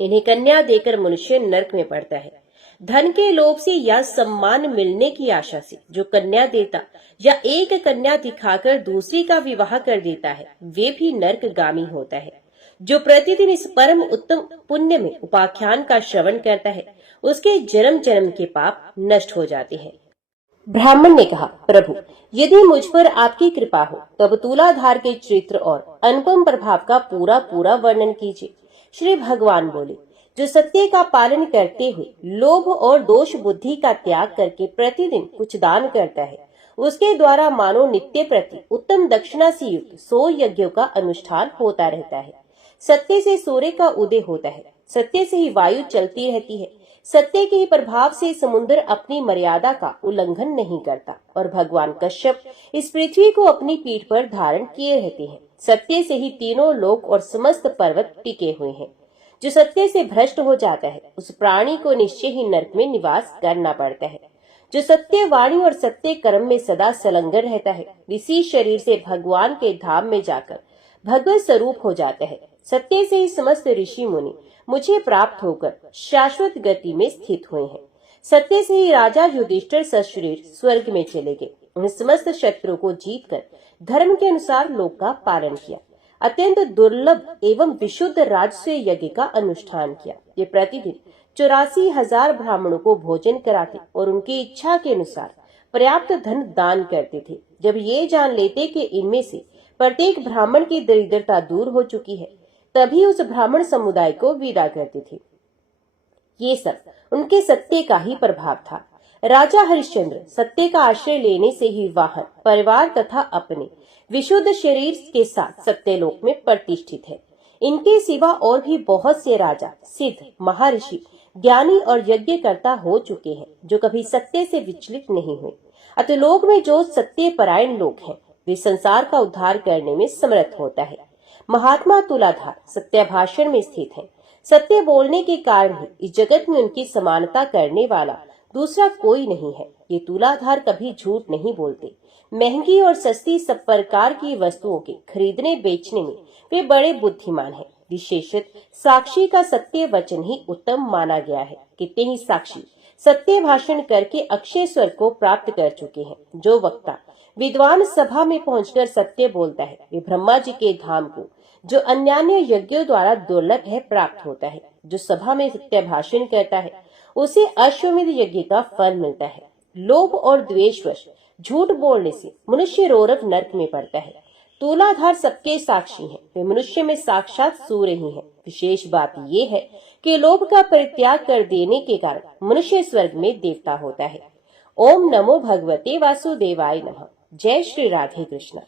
इन्हें कन्या देकर मनुष्य नरक में पड़ता है। धन के लोभ से या सम्मान मिलने की आशा से जो कन्या देता या एक कन्या दिखाकर दूसरी का विवाह कर देता है वे भी नरकगामी होता है। जो प्रतिदिन इस परम उत्तम पुण्य में उपाख्यान का श्रवण करता है उसके जन्म जन्म के पाप नष्ट हो जाते हैं। ब्राह्मण ने कहा, प्रभु यदि मुझ पर आपकी कृपा हो तब तुलाधार के चरित्र और अनुपम प्रभाव का पूरा पूरा वर्णन कीजिए। श्री भगवान बोले, जो सत्य का पालन करते हुए लोभ और दोष बुद्धि का त्याग करके प्रतिदिन कुछ दान करता है उसके द्वारा मानो नित्य प्रति उत्तम दक्षिणा से युक्त 100 यज्ञों का अनुष्ठान होता रहता है। सत्य से सूर्य का उदय होता है, सत्य से ही वायु चलती रहती है, सत्य के ही प्रभाव से समुद्र अपनी मर्यादा का उल्लंघन नहीं करता और भगवान कश्यप इस पृथ्वी को अपनी पीठ पर धारण किए रहते हैं। सत्य से ही तीनों लोक और समस्त पर्वत टिके हुए हैं। जो सत्य से भ्रष्ट हो जाता है उस प्राणी को निश्चय ही नरक में निवास करना पड़ता है। जो सत्य वाणी और सत्य कर्म में सदा संलग्न रहता है इसी शरीर से भगवान के धाम में जाकर भगवत स्वरूप हो जाता है। सत्य से ही समस्त ऋषि मुनि मुझे प्राप्त होकर शाश्वत गति में स्थित हुए हैं। सत्य से ही राजा युधिष्ठिर सशरीर स्वर्ग में चले गए। उन समस्त शत्रुओं को जीतकर धर्म के अनुसार लोक का पालन किया। अत्यंत दुर्लभ एवं विशुद्ध राजस्व यज्ञ का अनुष्ठान किया। ये प्रतिदिन 84,000 ब्राह्मणों को भोजन कराते और उनकी इच्छा के अनुसार पर्याप्त धन दान करते थे। जब ये जान लेते कि इनमें से प्रत्येक ब्राह्मण की दरिद्रता दूर हो चुकी है तभी उस ब्राह्मण समुदाय को विदा करते थे। ये सब उनके सत्य का ही प्रभाव था। राजा हरिश्चंद्र सत्य का आश्रय लेने से ही वाहन, परिवार तथा अपने विशुद्ध शरीर के साथ सत्यलोक में प्रतिष्ठित है। इनके सिवा और भी बहुत से राजा, सिद्ध, महर्षि, ज्ञानी और यज्ञकर्ता हो चुके हैं जो कभी सत्य से विचलित नहीं हुए। अतः लोक में जो सत्य परायण लोग हैं वे संसार का उद्धार करने में समर्थ होता है। महात्मा तुलाधार सत्य भाषण में स्थित है। सत्य बोलने के कारण ही इस जगत में उनकी समानता करने वाला दूसरा कोई नहीं है। ये तुलाधार कभी झूठ नहीं बोलते। महंगी और सस्ती सब प्रकार की वस्तुओं के खरीदने बेचने में वे बड़े बुद्धिमान हैं। विशेषतः साक्षी का सत्य वचन ही उत्तम माना गया है। कितने ही साक्षी सत्य भाषण करके अक्षय स्वर्ग को प्राप्त कर चुके हैं। जो वक्ता विद्वान सभा में पहुंचकर सत्य बोलता है वे ब्रह्मा जी के धाम को, जो अन्यान्य यज्ञों द्वारा दुर्लभ है, प्राप्त होता है। जो सभा में सत्य भाषण करता है उसे अश्वमेध यज्ञ का फल मिलता है। लोभ और द्वेषवश झूठ बोलने से मनुष्य रोरव नरक में पड़ता है। तुलाधार सबके साक्षी हैं। वे मनुष्य में साक्षात सूर्य ही हैं। विशेष बात ये है कि लोभ का परित्याग कर देने के कारण मनुष्य स्वर्ग में देवता होता है। ओम नमो भगवते वासुदेवाय नमः। जय श्री राधे कृष्ण।